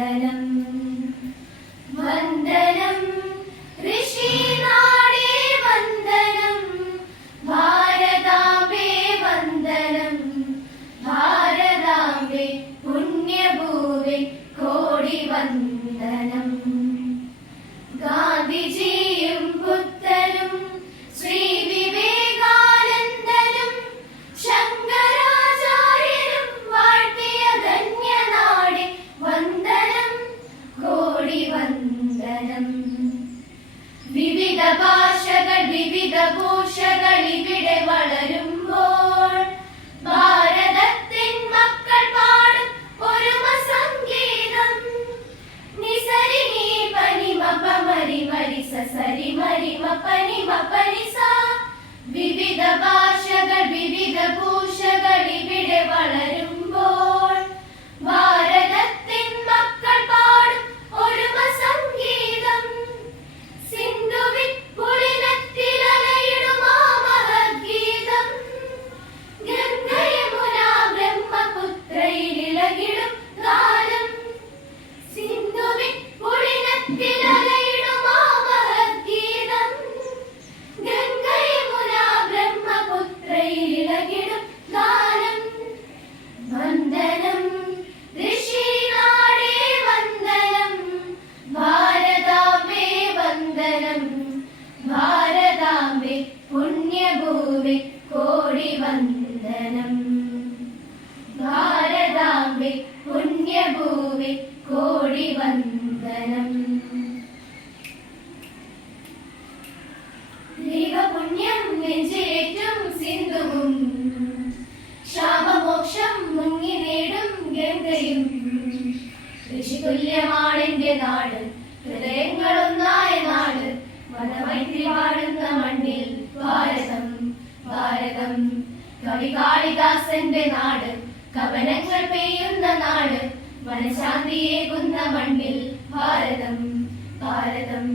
വന്ദനം വന്ദനം ഋഷിനാടേ വന്ദനം ഭാരതാംബേ വന്ദനം ഭാരതാംബേ പുണ്യഭൂവേ കോടി വന്ദനം ഗാന്ധിജിയും ബുദ്ധനും ശ്രീ വിവേകാനന്ദനും ശങ്കരാചാര്യരും വാഴ്ത്തിയ ധന്യനാടേ വന്ദനം കോടി വന്ദനം വിവിധ ഭാഷകൾ വിവിധ ഭൂഷകൾ ഇവിടെ വളരുമ്പോൾ ഭാരതത്തിൻ മക്കൾ പാടും ഒരുമ സംഗീതം നിസരി നീ പനി മപ മരി മരി സരി മരി മപനി മപനി സാ വിവിധ ഭാഷകൾ വിവിധ ഭൂഷകൾ ഇവിടെ വളരുമ്പോൾ ഭാരതത്തിൻ മക്കൾ പാടും ഒരുമ സംഗീതം സിന്ധുവിൻ പുളിനത്തിലലയിടും ആ മഹദ്ഗീതം ഗംഗ യമുന ബ്രഹ്മപുത്രയിലിളകിടും ഗാനം സിന്ധുവിൻ പുളിനത്തിലലയിടും ആ മഹദ്ഗീതം ഗംഗ യമുന ബ്രഹ്മപുത്രയിലിളകിടും ഗാനം വന്ദനം ഋഷിനാടേ വന്ദനം ഭാരതാംബേ വന്ദനം ഭാരതാംബേ പുണ്യഭൂവേ കോടി വന്ദനം ഭാരതാംബേ പുണ്യഭൂവേ കോടി വന്ദനം ദൈവപുണ്യം നെഞ്ചേറ്റും സിന്ധുവും ശാപമോക്ഷം മുങ്ങി നേടും ഗംഗയും ഋഷിതുല്യമാണെന്റെ നാട് ഹൃദയങ്ങളൊന്നായ നാട് വനമൈത്രി വാഴുന്ന മണ്ണിൽ ഭാരതം ഭാരതം കവി കാളിദാസന്റെ നാട് കവനങ്ങൾ പെയ്യുന്ന നാട് മനഃശാന്തിയേകുന്ന മണ്ണിൽ ഭാരതം ഭാരതം